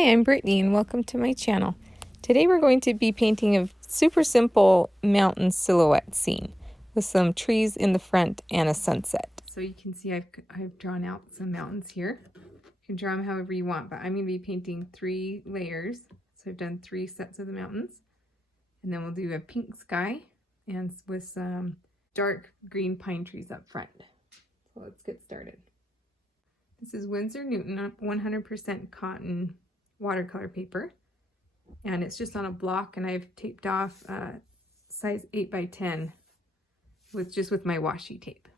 Hi, I'm Brittany and welcome to my channel. Today we're going to be painting a super simple mountain silhouette scene with some trees in the front and a sunset. So you can see I've drawn out some mountains here. You can draw them however you want, but I'm going to be painting 3 layers. So I've done 3 sets of the mountains. And then we'll do a pink sky and with some dark green pine trees up front. So let's get started. This is Winsor Newton 100% cotton watercolor paper, and it's just on a block, and I've taped off size 8x10 with my washi tape.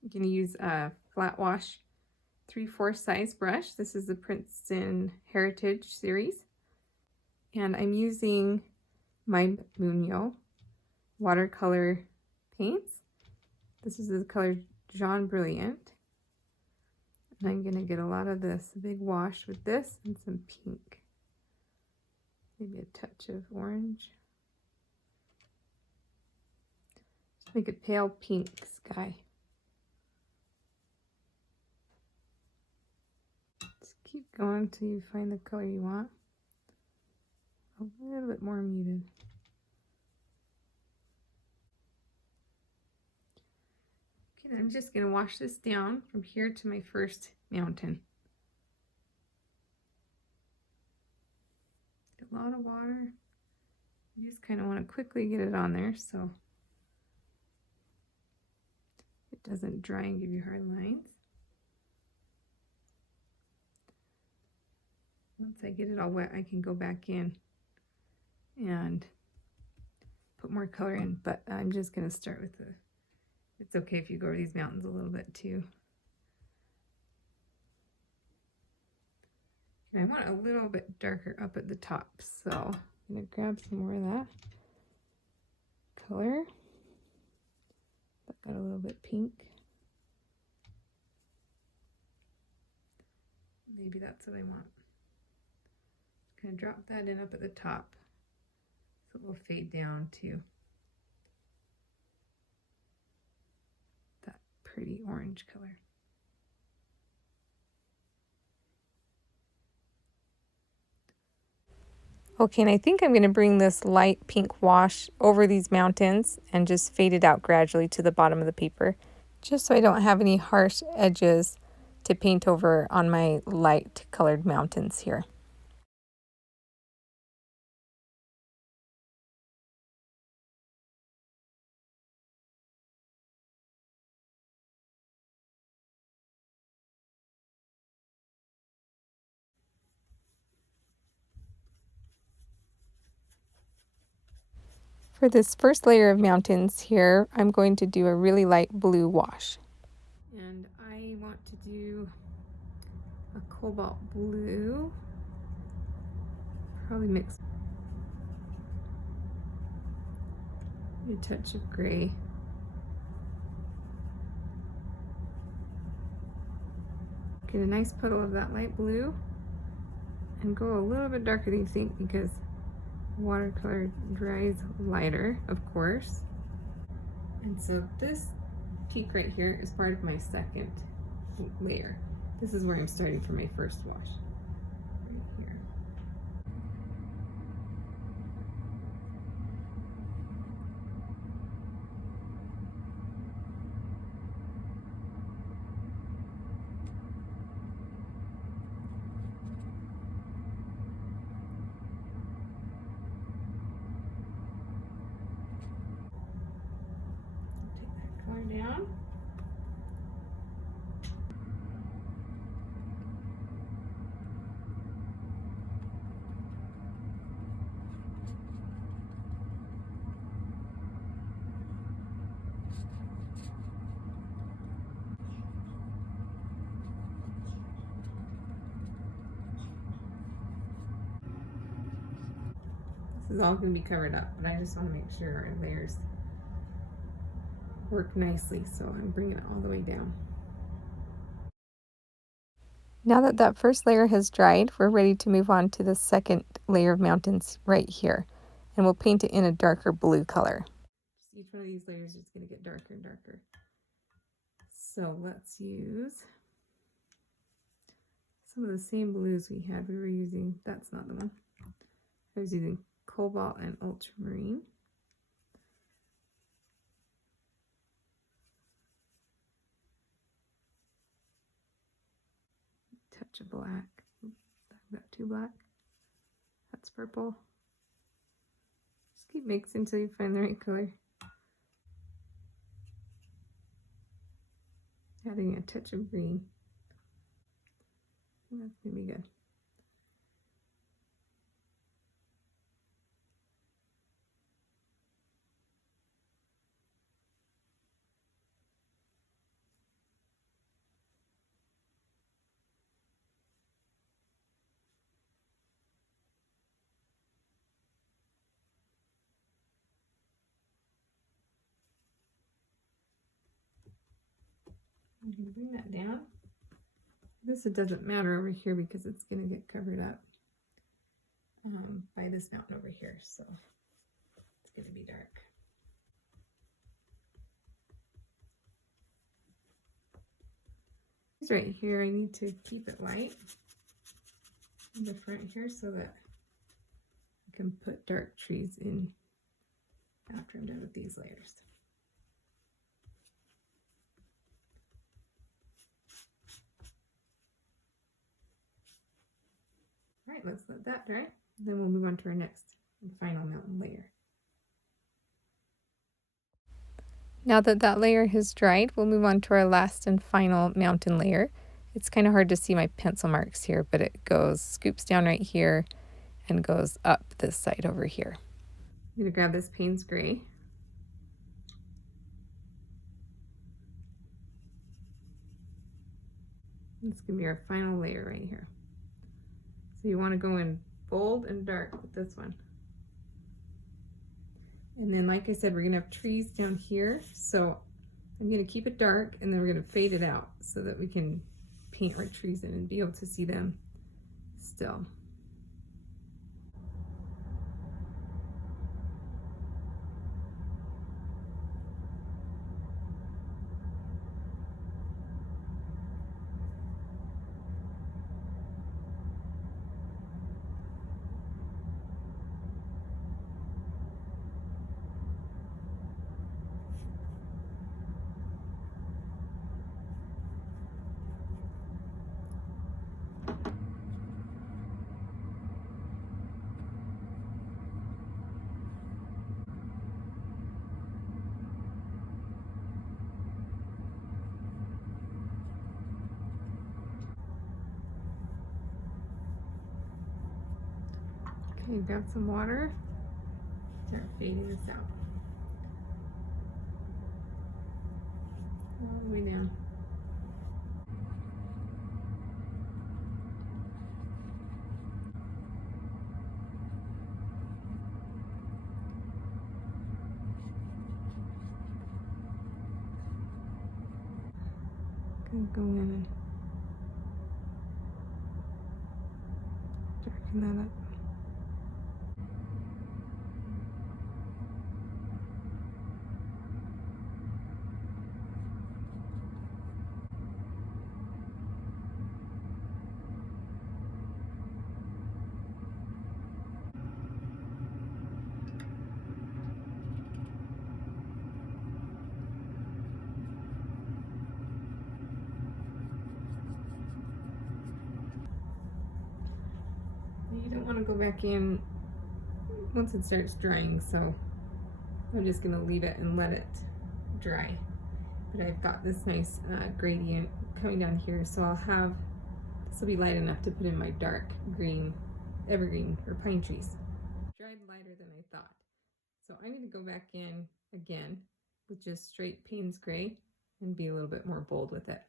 I'm going to use a flat wash 3/4 size brush. This is the Princeton Heritage series, and I'm using my Muñoz watercolor paints. This is the color Jaune Brilliant. And I'm going to get a lot of this, a big wash with this and some pink. Maybe a touch of orange. Just make a pale pink sky. Just keep going until you find the color you want. A little bit more muted. Okay, I'm just going to wash this down from here to my first mountain. A lot of water. You just kind of want to quickly get it on there so it doesn't dry and give you hard lines. Once I get it all wet, I can go back in and put more color in, but I'm just going to start with it's okay if you go over these mountains a little bit too. And I want a little bit darker up at the top, so I'm going to grab some more of that color. That got a little bit pink. Maybe that's what I want. Kind of drop that in up at the top so it will fade down to that pretty orange color. Okay, and I think I'm going to bring this light pink wash over these mountains and just fade it out gradually to the bottom of the paper, just so I don't have any harsh edges to paint over on my light colored mountains here. For this first layer of mountains here, I'm going to do a really light blue wash. And I want to do a cobalt blue, probably mix a touch of gray. Get a nice puddle of that light blue and go a little bit darker than you think because watercolor dries lighter, of course. And so this peak right here is part of my second layer. This is where I'm starting for my first wash. Right here. Down. This is all going to be covered up, but I just want to make sure our layers work nicely, so I'm bringing it all the way down. Now that that first layer has dried, we're ready to move on to the second layer of mountains right here, and we'll paint it in a darker blue color. Each one of these layers is going to get darker and darker. So let's use some of the same blues we had. We were using, that's not the one. I was using cobalt and ultramarine. Touch of black. I've got too black. That's purple. Just keep mixing until you find the right color. Adding a touch of green. That's gonna be good. I'm going to bring that down. This, it doesn't matter over here because it's going to get covered up by this mountain over here, so it's going to be dark. Right here, I need to keep it light in the front here so that I can put dark trees in after I'm done with these layers. All right, let's let that dry. Then we'll move on to our next and final mountain layer. Now that that layer has dried, we'll move on to our last and final mountain layer. It's kind of hard to see my pencil marks here, but it scoops down right here and goes up this side over here. I'm going to grab this Payne's Gray. This can be our final layer right here. So you want to go in bold and dark with this one. And then, like I said, we're going to have trees down here. So I'm going to keep it dark and then we're going to fade it out so that we can paint our trees in and be able to see them still. Okay, grab some water. Start fading this out. All the way down. Go in and darken that up. You don't want to go back in once it starts drying, so I'm just going to leave it and let it dry. But I've got this nice gradient coming down here, so I'll have, this will be light enough to put in my dark green evergreen or pine trees. Dried lighter than I thought. So I'm going to go back in again with just straight Payne's Gray and be a little bit more bold with it.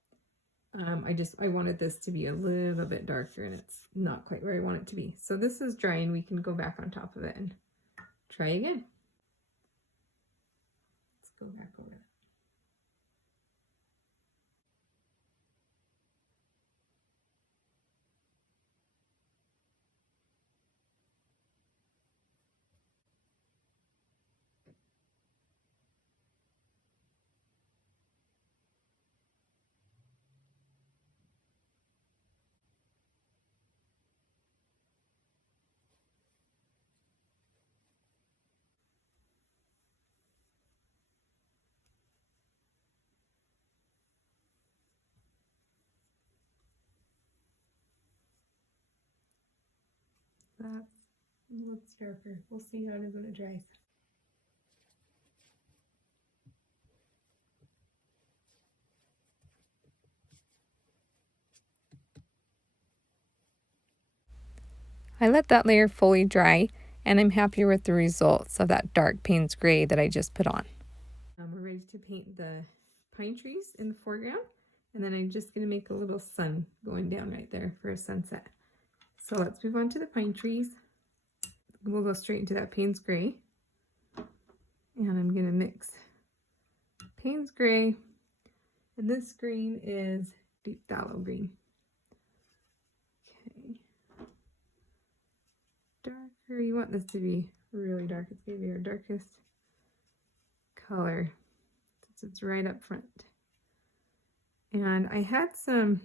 I wanted this to be a little bit darker and it's not quite where I want it to be. So this is dry and we can go back on top of it and try again. Let's go back over it. That looks darker. We'll see how it is when it dries. I let that layer fully dry, and I'm happier with the results of that dark Payne's gray that I just put on. We're ready to paint the pine trees in the foreground, and then I'm just going to make a little sun going down right there for a sunset. So let's move on to the pine trees. We'll go straight into that Payne's gray, and I'm going to mix Payne's gray, and this green is deep phthalo green. Okay. Darker, you want this to be really dark. It's going to be our darkest color since it's right up front. And I had some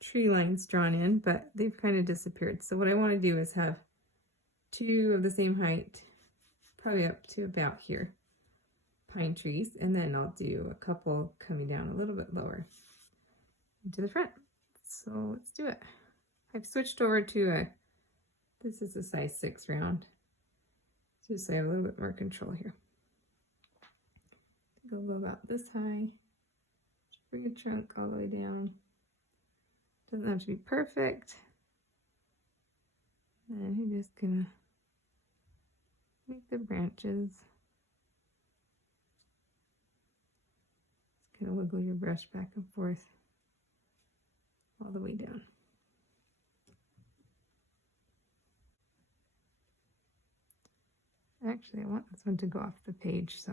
tree lines drawn in, but they've kind of disappeared. So what I want to do is have two of the same height, probably up to about here, pine trees, and then I'll do a couple coming down a little bit lower into the front. So let's do it. I've switched over to this is a size 6 round, just so I have a little bit more control here. Go about this high, bring a trunk all the way down. Doesn't have to be perfect. And you're just gonna make the branches. Just gonna wiggle your brush back and forth all the way down. Actually, I want this one to go off the page, so.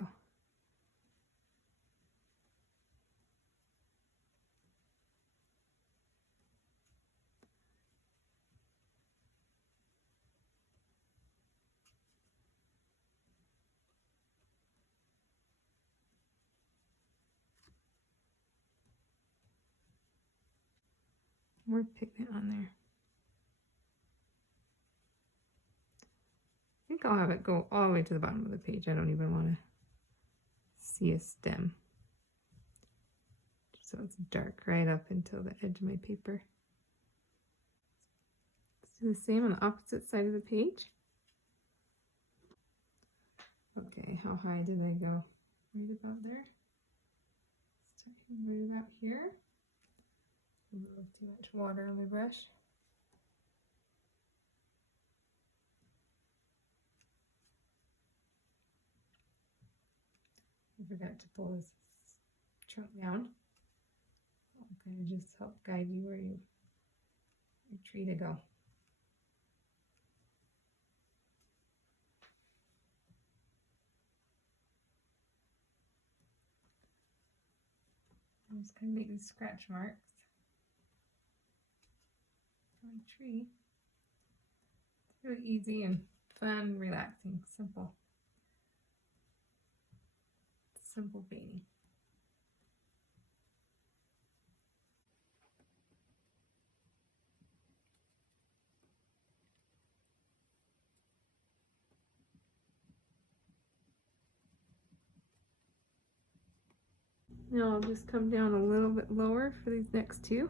More pigment on there. I think I'll have it go all the way to the bottom of the page. I don't even want to see a stem. So it's dark right up until the edge of my paper. Let's do the same on the opposite side of the page. Okay, how high did I go? Right about there. Right about here. A little too much water on my brush. I forgot to pull this trunk down. I'll kind of just help guide you where your tree to go. I'm just going to make these scratch marks on my tree. It's really easy and fun, relaxing, simple. Simple painting. Now I'll just come down a little bit lower for these next two.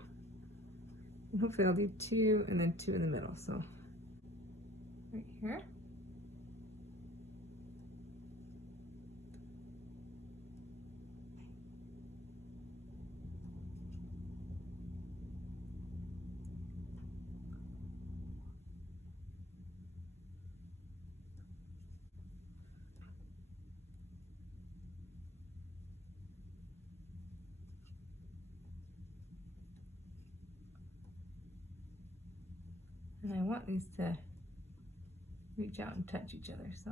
And hopefully I'll do 2 and then 2 in the middle. So right here. And I want these to reach out and touch each other, so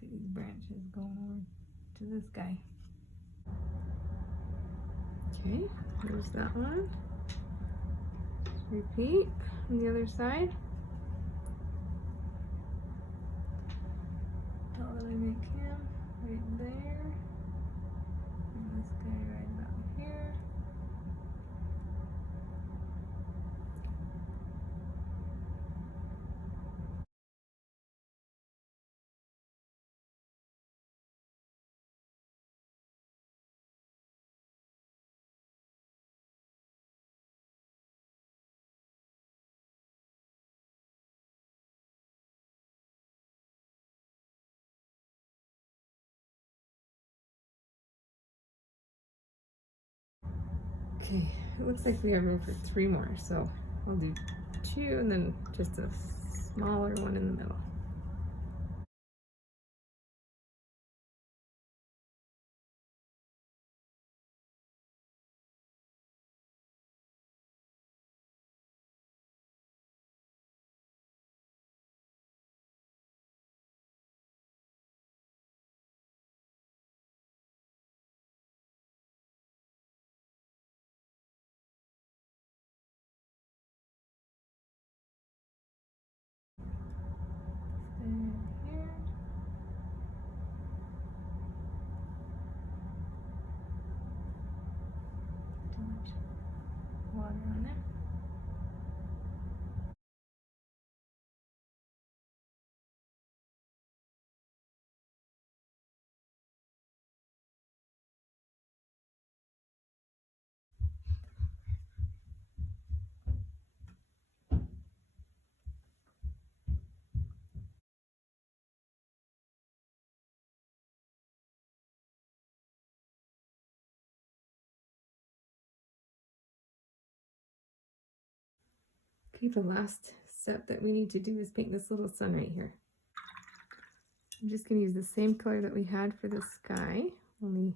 get these branches going over to this guy. Okay, there's that one. Repeat on the other side. How do I make him? Right there. And this guy right about here. Okay, it looks like we have room for 3 more, so I'll do 2 and then just a smaller one in the middle. And here. Too much water on there. Okay, the last step that we need to do is paint this little sun right here. I'm just going to use the same color that we had for the sky, only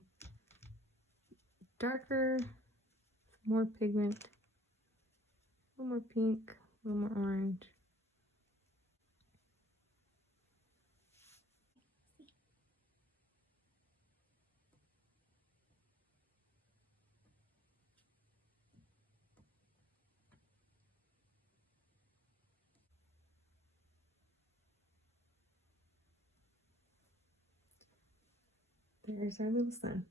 darker, more pigment, a little more pink, a little more orange. There's our little sun.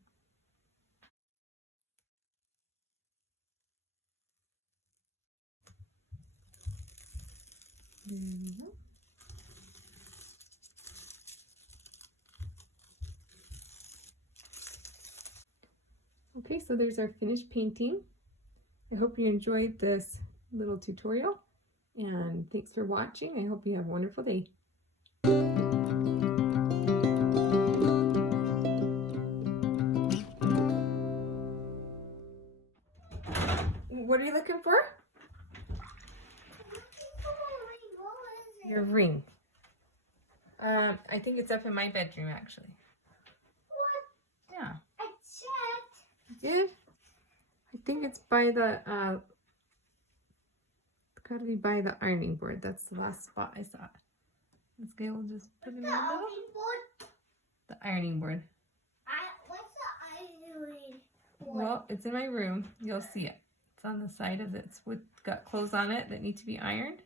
There we go. Okay, so there's our finished painting. I hope you enjoyed this little tutorial, and thanks for watching. I hope you have a wonderful day. What are you looking for? Your ring. I think it's up in my bedroom, actually. What? Yeah. I checked. You did? I think it's by the, it's gotta be by the ironing board. That's the last spot I saw. This guy will just put it in the middle. Ironing board? The ironing board. What's the ironing board? Well, it's in my room. You'll see it. It's on the side of it. It's got clothes on it that need to be ironed.